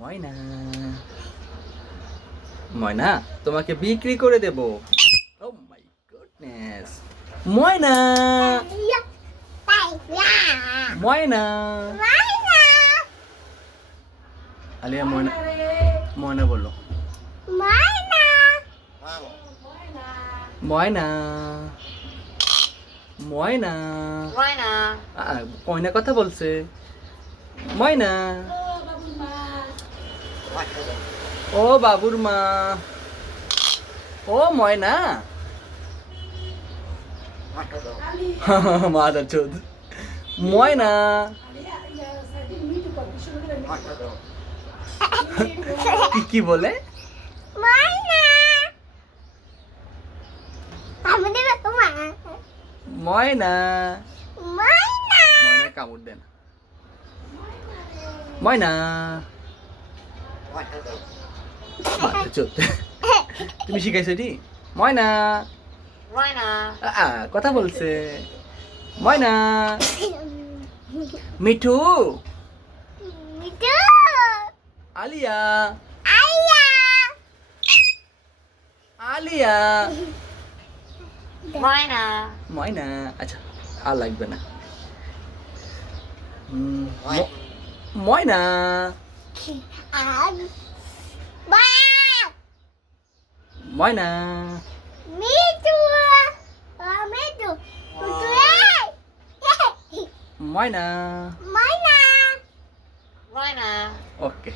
ময়না ময়না তোমাকে বিক্রি করে দেব। ও মাই গুডনেস। ময়না ময়না আলিয়া ময়না ময়না বলো। ময়না ময়না ময়না কথা বলছে। ময়না ও বাবুর মা। ও ময়না মাদার চোদ। ময়না কি বলে? ময়না ময়না কামড় দেন। ময়না মাদার চোদ। তুমি শিখাইছো এটি? ময়না কথা বলছে। ময়না মিঠু আলিয়া আলিয়া ময়না। আচ্ছা আর লাগবে না। ময়না ময়না ময়না ওকে।